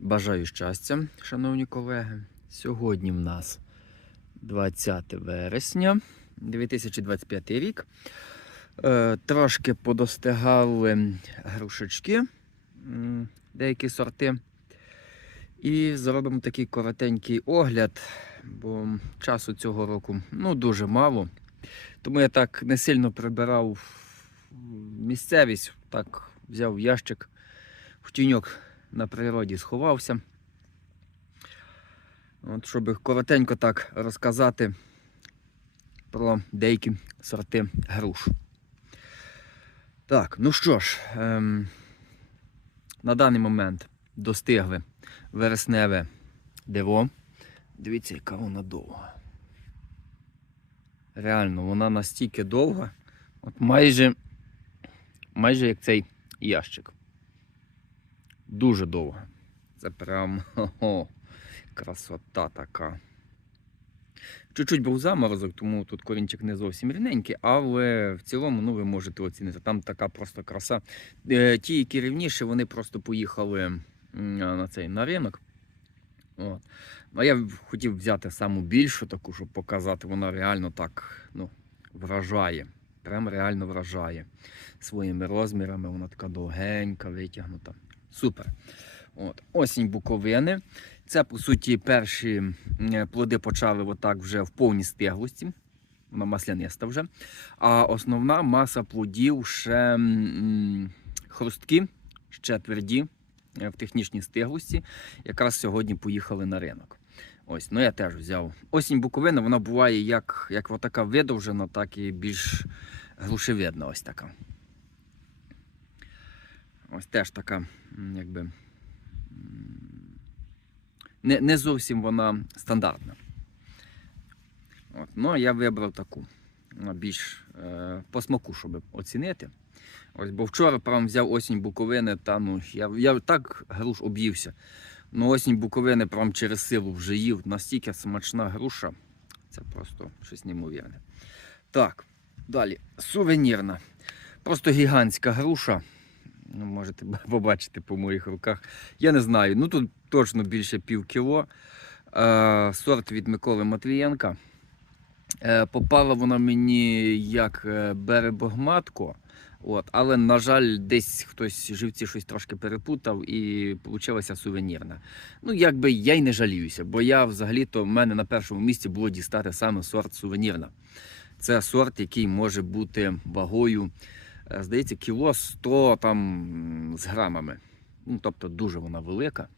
Бажаю щастя, шановні колеги. Сьогодні в нас 20 вересня 2025 рік. Е, Трошки подостигали грушечки, деякі сорти. І зробимо такий коротенький огляд, бо часу цього року ну, дуже мало. Тому я так не сильно прибирав місцевість, так взяв ящик в тіньок на природі сховався. От, щоб коротенько так розказати про деякі сорти груш. Так, ну що ж, ем, на даний момент достигли вересневе диво. Дивіться, яка вона довга. Реально, вона настільки довга, от майже, майже як цей ящик. Дуже довго. Це прям хо-хо, красота така. Чуть-чуть був заморозок, тому тут корінчик не зовсім рівненький, але в цілому ну, ви можете оцінити. Там така просто краса. Е, Ті, які рівніші, вони просто поїхали на цей на ринок. От. А я хотів взяти саму більшу таку, щоб показати, вона реально так ну, вражає. Прям реально вражає своїми розмірами. Вона така довгенька, витягнута. Супер. От. Осінь буковини. Це, по суті, перші плоди почали отак вже в повній стиглості. Вона масляниста вже. А основна маса плодів ще хрусткі, ще тверді е, в технічній стиглості. Якраз сьогодні поїхали на ринок. Ось, ну я теж взяв. Осінь буковина, вона буває як, як отака видовжена, так і більш глушевидна. Ось така. Ось теж така, якби. Не, не зовсім вона стандартна. От, ну, я вибрав таку. Більш е, по смаку, щоб оцінити. Ось, бо вчора прям взяв осінь буковини, та ну, я, я так груш об'ївся. Ну, осінь буковини прям через силу вже їв. Настільки смачна груша. Це просто щось неймовірне. Так, далі. Сувенірна. Просто гігантська груша. Ну, можете побачити по моїх руках. Я не знаю. Ну тут точно більше пів кіло. Е, сорт від Миколи Матвієнка. Е, попала вона мені як е, беребогматко. От, але, на жаль, десь хтось живці щось трошки перепутав і вийшла сувенірна. Ну, якби я й не жаліюся, бо я взагалі-то в мене на першому місці було дістати саме сорт сувенірна. Це сорт, який може бути вагою, здається, кіло 100 там з грамами. Ну, тобто дуже вона велика.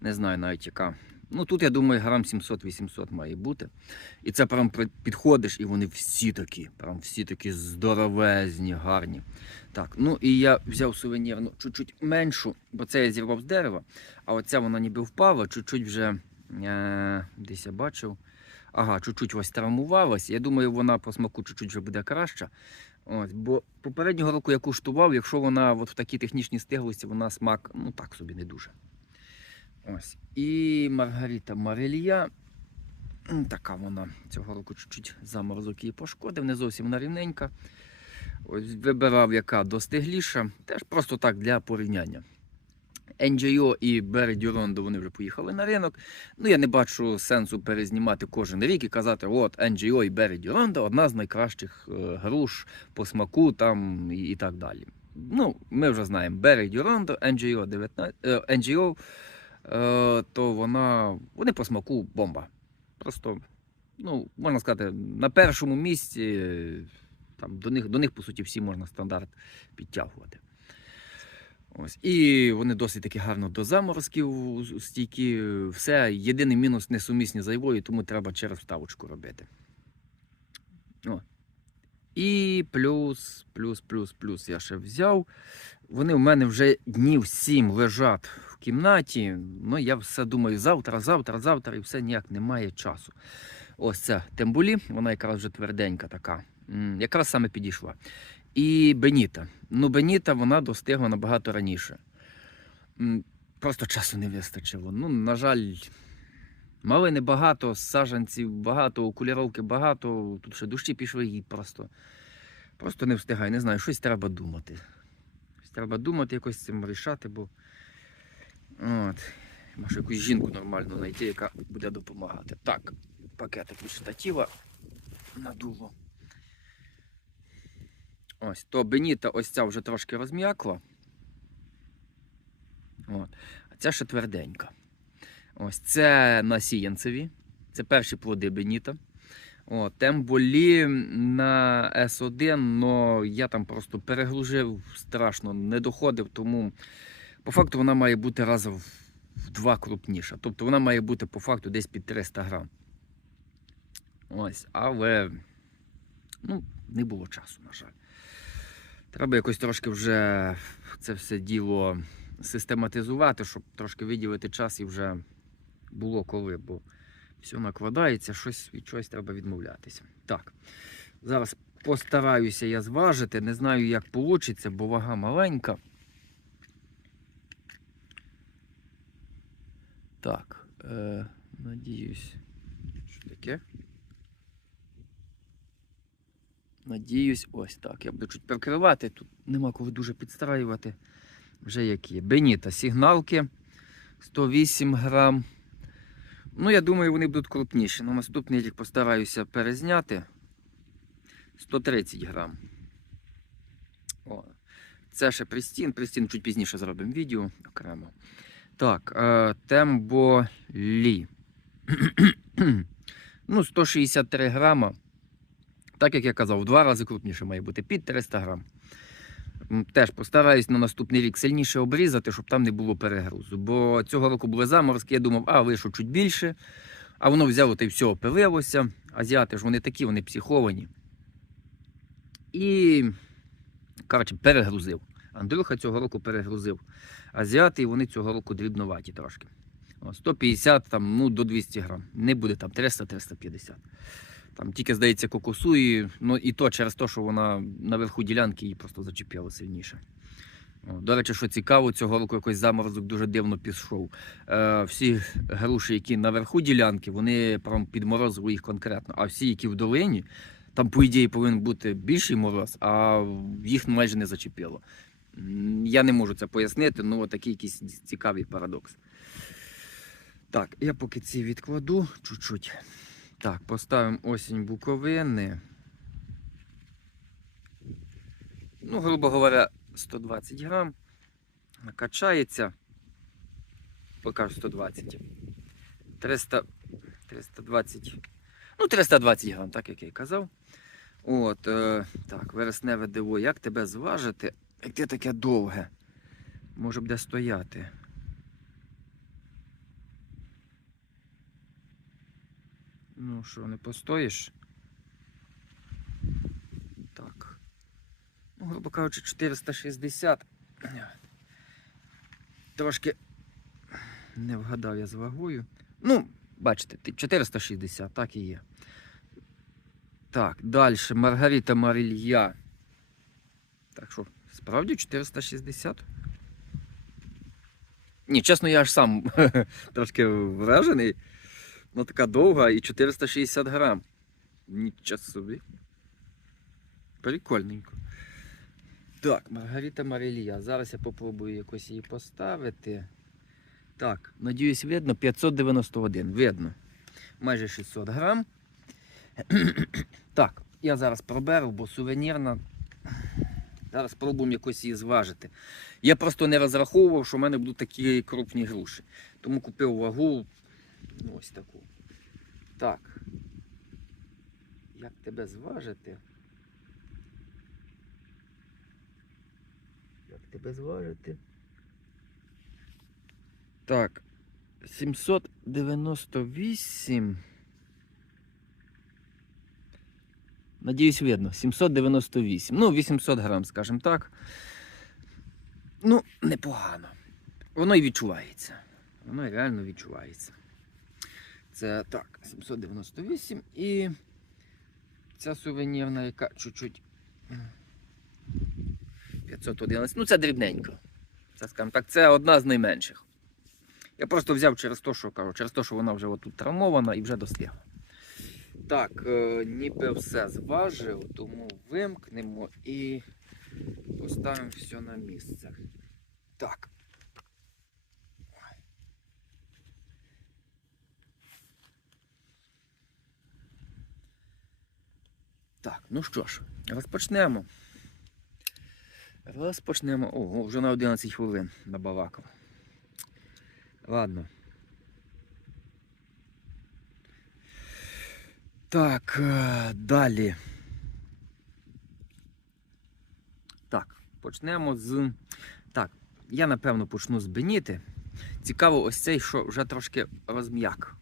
Не знаю навіть яка. Ну тут, я думаю, грам 700-800 має бути. І це прям підходиш, і вони всі такі, прям всі такі здоровезні, гарні. Так, ну і я взяв сувенірну чуть-чуть меншу, бо це я зірвав з дерева, а оця вона ніби впала, чуть-чуть вже е- десь я бачив. Ага, чуть-чуть ось травмувалась. Я думаю, вона по смаку чуть-чуть вже буде краща. Ось, бо попереднього року я куштував, якщо вона от в такій технічній стиглості, вона смак, ну так собі не дуже. Ось. І Маргарита Марелія. Така вона цього року чуть-чуть заморозок її пошкодив, не зовсім вона рівненька. Ось вибирав, яка достигліша. Теж просто так для порівняння. NGO і Берry Дюрондо вони вже поїхали на ринок. Ну, я не бачу сенсу перезнімати кожен рік і казати, от NGO і Берry Дюрондо одна з найкращих е, груш по смаку там і, так далі. Ну, ми вже знаємо Берry Дюрондо, NGO 19, е, NGO, е, то вона, вони по смаку бомба. Просто, ну, можна сказати, на першому місці там, до, них, до них, по суті, всі можна стандарт підтягувати. Ось. І вони досить таки гарно до заморозків стійкі. Все. Єдиний мінус несумісні з айвою, тому треба через вставочку робити. О. І плюс, плюс, плюс, плюс я ще взяв. Вони у мене вже днів сім лежать в кімнаті. Ну, я все думаю, завтра, завтра, завтра, і все ніяк немає часу. Ось ця тембулі, вона якраз вже тверденька така. Якраз саме підійшла. І Беніта. Ну, Беніта вона достигла набагато раніше. Просто часу не вистачило. Ну, на жаль, малини багато, саджанців багато, окуліровки багато. Тут ще душі пішли і просто, просто не встигаю. Не знаю, щось треба думати. Щось треба думати, якось цим рішати, бо. От. Може якусь жінку нормальну знайти, яка буде допомагати. Так, пакетик від штатіва надуло. Ось, то беніта ось ця вже трошки розм'якла. А ця ще тверденька. Ось це на сіянцеві. Це перші плоди беніта. О, темболі на С1, але я там просто переглужив, страшно не доходив, тому по факту вона має бути разом в в два крупніша. Тобто вона має бути по факту десь під 300 грам. Ось, але ну, не було часу, на жаль. Треба якось трошки вже це все діло систематизувати, щоб трошки виділити час і вже було коли, бо все накладається, щось від чогось треба відмовлятися. Так, зараз постараюся я зважити, не знаю, як вийде, бо вага маленька. Так, е, надіюсь, що таке? Надіюсь, ось так. Я буду чуть прикривати. Тут нема коли дуже підстраювати. Вже які. Беніта, сигналки 108 грам. Ну, я думаю, вони будуть крупніші. На наступний рік постараюся перезняти 130 грам. О, це ще Прістін. Прістін чуть пізніше зробимо відео окремо. Так, е, темболі. ну, 163 грама. Так як я казав, в два рази крупніше має бути під 300 грам. Теж постараюсь на наступний рік сильніше обрізати, щоб там не було перегрузу. Бо цього року були заморозки, я думав, а вийшов чуть більше. А воно взяло та й все опилилося. Азіати ж вони такі, вони психовані. І, коротше, перегрузив. Андрюха цього року перегрузив. Азіати, і вони цього року дрібноваті трошки. 150 там, ну, до 200 грам. Не буде там 300-350. Там тільки, здається, кокосу, і, ну, і то через те, що вона наверху ділянки її просто зачепила сильніше. До речі, що цікаво, цього року якийсь заморозок дуже дивно пішов. Е, всі груші, які наверху ділянки, вони прям підморозили їх конкретно. А всі, які в долині, там, по ідеї, повинен бути більший мороз, а їх майже не зачепило. Я не можу це пояснити, ну такий якийсь цікавий парадокс. Так, я поки ці відкладу чуть-чуть. Так, поставимо осінь буковини. Ну, грубо говоря, 120 грам. Накачається. Покажу 120. 300, 320. Ну, 320 грам, так як я й казав. От, е, так, вересневе диво. Як тебе зважити? Як ти таке довге? Може буде стояти. Ну що, не постоїш? Так. Ну, грубо кажучи, 460. Трошки не вгадав я з вагою. Ну, бачите, ти- 460, так і є. Так, далі. Маргарита Марилья. Так що, справді 460? Ні, чесно, я аж сам трошки вражений. Ну така довга і 460 грам. Нічого собі. Прикольненько. Так, Маргарита Марилія. Зараз я попробую якось її поставити. Так, надіюсь, видно, 591. Видно. Майже 600 грам. так, я зараз проберу, бо сувенірна. Зараз спробуємо якось її зважити. Я просто не розраховував, що в мене будуть такі крупні груші. Тому купив вагу ну, ось таку. Так. Як тебе зважити? Як тебе зважити? Так. 798. Надіюсь, видно. 798. Ну, 800 грам, скажімо так. Ну, непогано. Воно і відчувається. Воно реально відчувається. Це так, 798 і ця сувенірна, яка чуть-чуть 511. Ну, це дрібненько. Це, скажімо так, це одна з найменших. Я просто взяв через те, що кажу, через те, що вона вже отут травмована і вже достигла. Так, е, ніби все зважив, тому вимкнемо і поставимо все на місце. Так. Так, ну що ж, розпочнемо. Розпочнемо. Ого, вже на 11 хвилин набалакав. Ладно. Так, е, далі. Так, почнемо з. Так, я напевно почну з Беніти. Цікаво, ось цей, що вже трошки розм'як.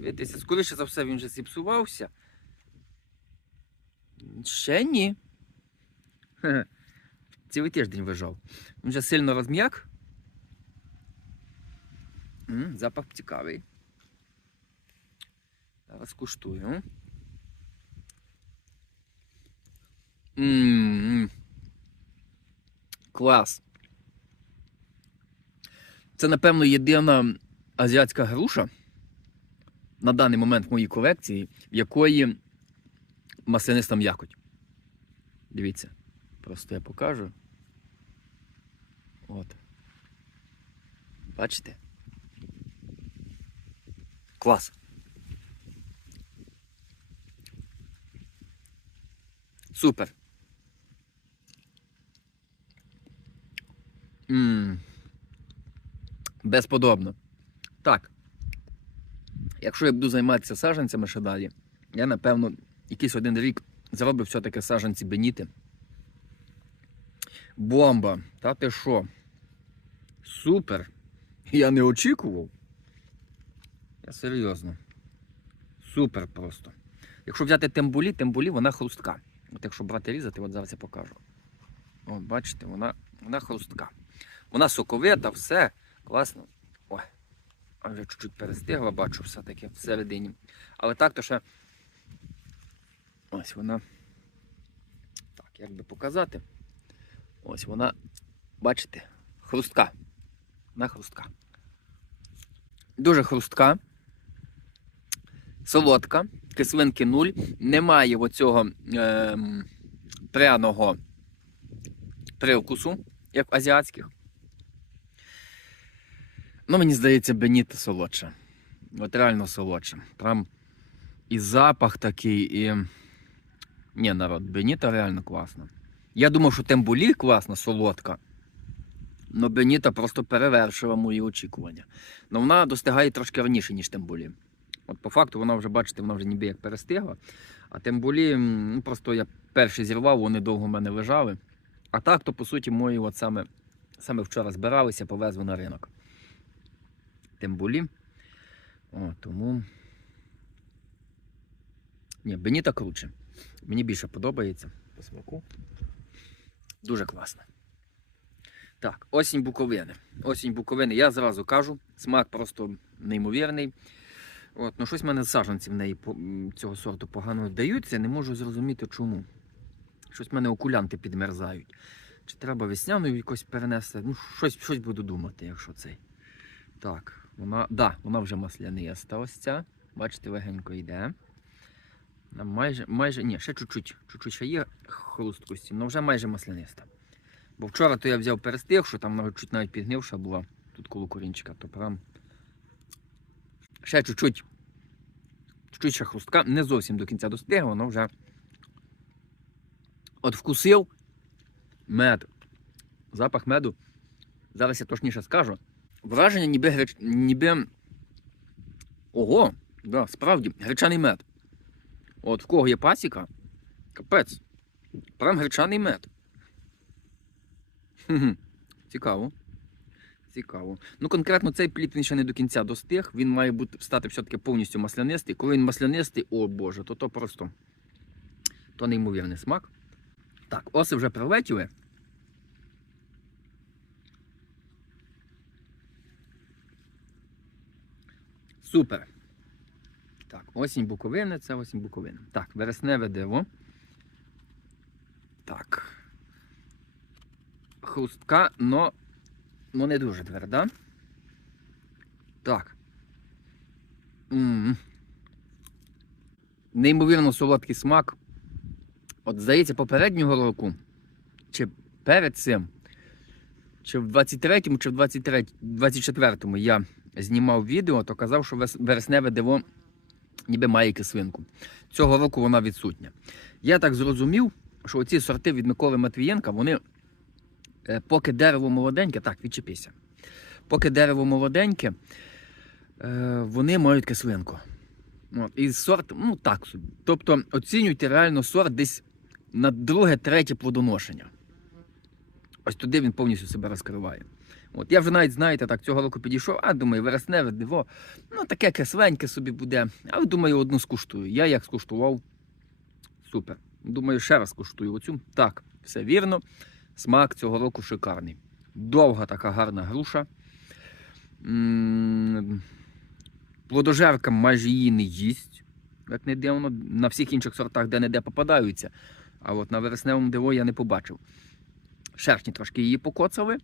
Подивитися, скоріше за все, він вже зіпсувався. Ще ні. Хе-хе. Цілий тиждень вижав. Він вже сильно розм'як. М, Запах цікавий. Зараз куштую. М-м-м. Клас. Це, напевно, єдина азіатська груша на даний момент в моїй колекції, в якої масляниста м'якоть. Дивіться. Просто я покажу. От. Бачите? Клас. Супер. Ммм. Безподобно. Так. Якщо я буду займатися саджанцями ще далі, я напевно якийсь один рік зроблю все-таки саджанці Беніти. Бомба! Та ти що? Супер! Я не очікував. Я серйозно. Супер просто. Якщо взяти тембулі, тембулі вона хрустка. От якщо брати різати, от зараз я покажу. От, бачите, вона, вона хрустка. Вона соковита, все. Класно. Вже чуть-чуть перестигла, бачу все-таки всередині. Але так то ще. Ось вона. Так, як би показати. Ось вона, бачите, хрустка. Вона хрустка. Дуже хрустка. Солодка, кислинки нуль. Немає оцього ем, пряного привкусу, як в азіатських. Ну, мені здається, Беніта солодша. От реально солодша. Прям і запах такий, і. Ні, народ, Беніта реально класна. Я думав, що тембулі класна, солодка. Но Беніта просто перевершила мої очікування. Ну вона достигає трошки раніше, ніж тембулі. От по факту вона вже, бачите, вона вже ніби як перестигла. А тембулі, ну просто я перший зірвав, вони довго в мене лежали. А так, то по суті мої от саме, саме вчора збиралися, повезли на ринок. Тембулі. О, тому. Ні, Беніта круче. Мені більше подобається по смаку. Дуже класно. Так, осінь Буковини. Осінь Буковини, я зразу кажу, смак просто неймовірний. От, ну щось в мене з саджанців в неї цього сорту погано даються, не можу зрозуміти чому. Щось в мене окулянти підмерзають. Чи треба весняну якось перенести? Ну, щось, щось буду думати, якщо цей. Так, вона. Да, вона вже масляниста ось ця. Бачите, легенько йде. Майже, майже, ні, ще чуть-чуть, чуть-чуть ще є хрусткості, але вже майже масляниста. Бо вчора то я взяв перестигшу, там вона чуть навіть підгнивша була тут коло корінчика, то прям ще чуть-чуть. Чуть-чуть ще хрустка, не зовсім до кінця достигла, воно вже от вкусив мед. Запах меду. Зараз я точніше скажу. Враження ніби греч... ніби. Ого! Да, справді, гречаний мед. От в кого є пасіка, капець. Прям гречаний мед. Цікаво. Цікаво. Ну, конкретно цей плід він ще не до кінця достиг. Він має бути стати все-таки повністю маслянистий. Коли він маслянистий, о Боже, то то просто то неймовірний смак. Так, оси вже прилетіли. Супер. Так, осінь Буковини, це осінь Буковини. Так, вересневе диво. Так. Хрустка, но, но не дуже тверда. Так. м Неймовірно солодкий смак. От, здається, попереднього року, чи перед цим, чи в 23-му, чи в 23 24-му я знімав відео, то казав, що вересневе диво ніби має кислинку. Цього року вона відсутня. Я так зрозумів, що оці сорти від Миколи Матвієнка, вони, е, поки дерево молоденьке, так, відчепися. Поки дерево молоденьке, е, вони мають кислинку. І сорт, ну так собі. Тобто оцінюйте реально сорт десь на друге, третє плодоношення. Ось туди він повністю себе розкриває. От, я вже навіть, знаєте, так, цього року підійшов, а думаю, вересневе диво, ну таке кисленьке собі буде. Але думаю, одну скуштую. Я як скуштував, супер. Думаю, ще раз скуштую оцю. Так, все вірно. Смак цього року шикарний. Довга така гарна груша. Плодожерка майже її не їсть, як не дивно. На всіх інших сортах де-не-де попадаються. А от на вересневому диво я не побачив. Шершні трошки її покоцали.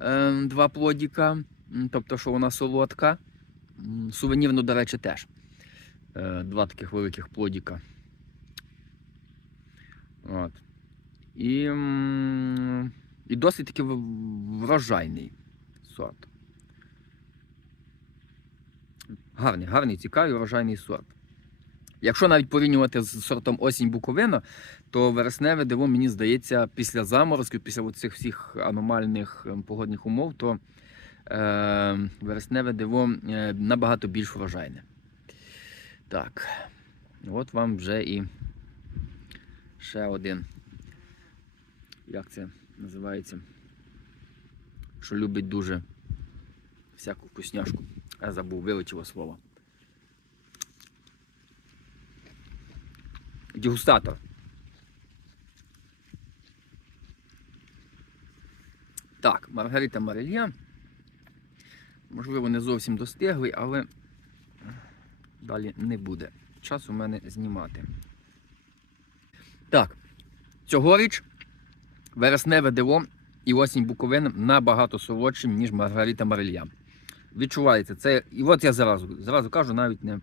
Е, Два плодіка. Тобто, що вона солодка. Сувенірну, до речі, теж. Е, Два таких великих плодіка. От. І, і досить таки врожайний сорт. Гарний, гарний, цікавий врожайний сорт. Якщо навіть порівнювати з сортом осінь Буковина, то вересневе диво, мені здається, після заморозків, після цих всіх аномальних ем, погодних умов, то е, вересневе диво е, набагато більш врожайне. Так, от вам вже і ще один. Як це називається? Що любить дуже всяку вкусняшку. Я забув, вилетіло слово. Дегустатор. Так, Маргарита Марилья. Можливо, не зовсім достиглий, але далі не буде. Час у мене знімати. Так, цьогоріч вересневе диво і осінь Буковини набагато солодшим, ніж Маргарита Марилья. Відчувається це. І от я зразу, зразу кажу, навіть не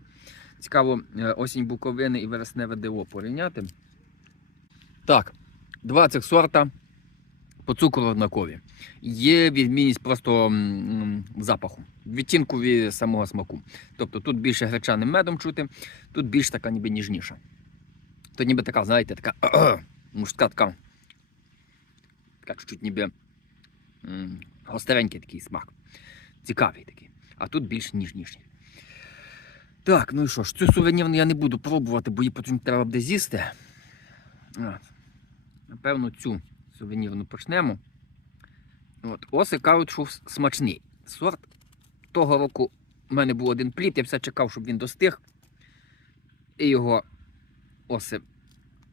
цікаво е, осінь Буковини і вересневе диво порівняти. Так, два цих сорта по цукру однакові. Є відмінність просто запаху, в відтінкові самого смаку. Тобто тут більше гречаним медом чути, тут більш така ніби ніжніша. То ніби така, знаєте, така мужська така. Така чуть ніби м, гостренький такий смак. Цікавий такий. А тут більш ніжніший. Так, ну і що ж, цю сувенірну я не буду пробувати, бо її потім треба буде з'їсти. Напевно, цю сувенірну почнемо. От. Оси кажуть, що смачний сорт. Того року в мене був один плід, я все чекав, щоб він достиг. І його оси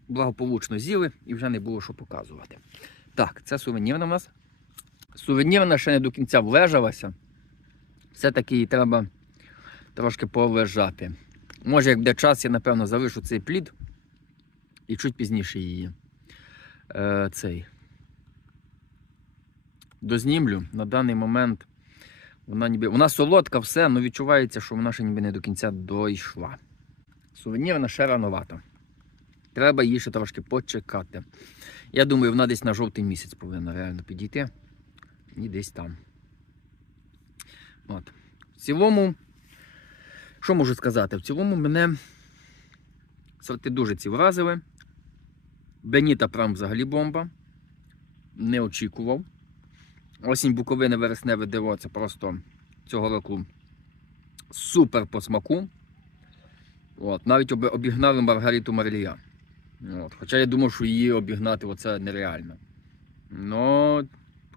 благополучно з'їли і вже не було що показувати. Так, це сувенірна в нас. Сувенірна ще не до кінця влежалася. Все-таки її треба трошки полежати. Може, як буде час, я напевно залишу цей плід і чуть пізніше її е, цей дознімлю. На даний момент вона ніби. Вона солодка, все, але відчувається, що вона ще ніби не до кінця дійшла. Сувенірна ще рановата. Треба її ще трошки почекати. Я думаю, вона десь на жовтий місяць повинна реально підійти. І десь там. От. В цілому, що можу сказати? В цілому мене сорти дуже ці вразили. Беніта прям взагалі бомба. Не очікував. Осінь Буковини вересневе диво це просто цього року супер по смаку. От, навіть обігнали Маргариту Марлія. От, хоча я думав, що її обігнати оце нереально. Но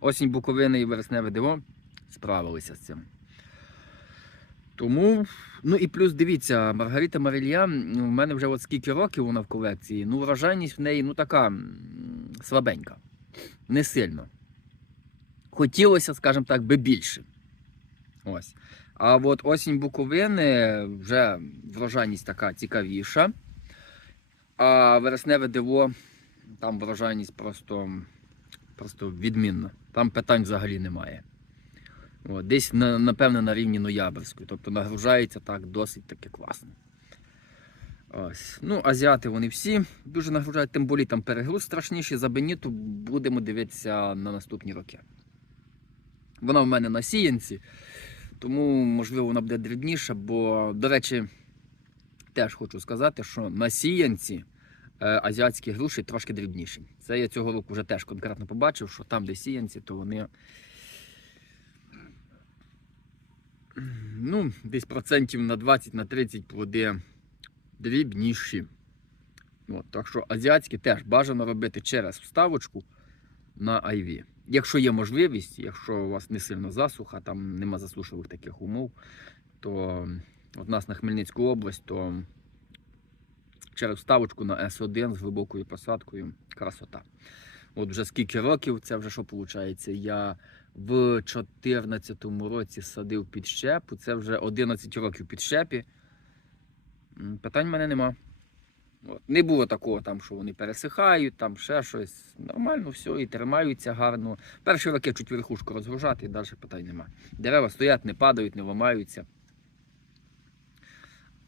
осінь Буковини і вересневе диво справилися з цим. Тому, ну і плюс дивіться, Маргарита Марилья, ну, в мене вже от скільки років вона в колекції, ну врожайність в неї ну така слабенька, не сильно. Хотілося, скажімо так, би більше. Ось. А от осінь Буковини вже врожайність така цікавіша. А вересневе диво, там врожайність просто, просто відмінна. Там питань взагалі немає. От, десь, на, напевне, на рівні ноябрьської. Тобто нагружається так досить таки класно. Ось. Ну, азіати вони всі дуже нагружають, тим більше там перегруз страшніший. За Беніту будемо дивитися на наступні роки. Вона в мене на сіянці, тому, можливо, вона буде дрібніша, бо, до речі, теж хочу сказати, що на сіянці е, азіатські груші трошки дрібніші. Це я цього року вже теж конкретно побачив, що там, де сіянці, то вони ну, десь процентів на 20 на 30 плоди дрібніші. От, так що азіатські теж бажано робити через вставочку на IV. Якщо є можливість, якщо у вас не сильно засуха, там нема засушливих таких умов, то от нас на Хмельницьку область, то через вставочку на С1 з глибокою посадкою красота. От вже скільки років, це вже що виходить? Я в 2014 році садив під щепу, це вже 11 років під щепі. М, Питань в мене нема. От. Не було такого, там, що вони пересихають, там ще щось. Нормально все і тримаються гарно. Перші роки чуть верхушку розгружати і далі питань нема. Дерева стоять, не падають, не ламаються.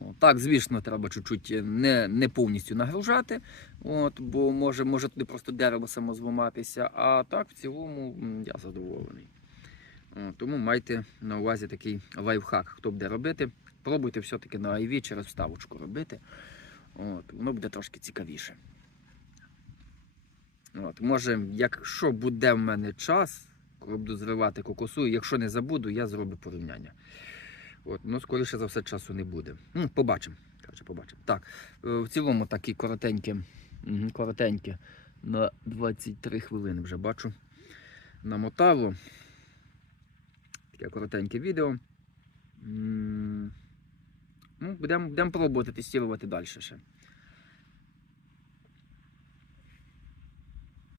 От, так, звісно, треба чуть-чуть не, не повністю нагружати, от, бо може, може туди просто дерево само зламатися. А так, в цілому, я задоволений. От, тому майте на увазі такий лайфхак, хто буде робити. Пробуйте все-таки на IV через вставочку робити. От, воно буде трошки цікавіше. От, може, якщо буде в мене час, коли буду зривати кокосу, якщо не забуду, я зроблю порівняння. От, ну, скоріше за все, часу не буде. Ну, побачимо. Коротше, побачимо. Так, е, в цілому такі коротенькі, коротенькі на 23 хвилини вже бачу. Намотало. Таке коротеньке відео. Ну, будемо будем пробувати тестувати далі ще.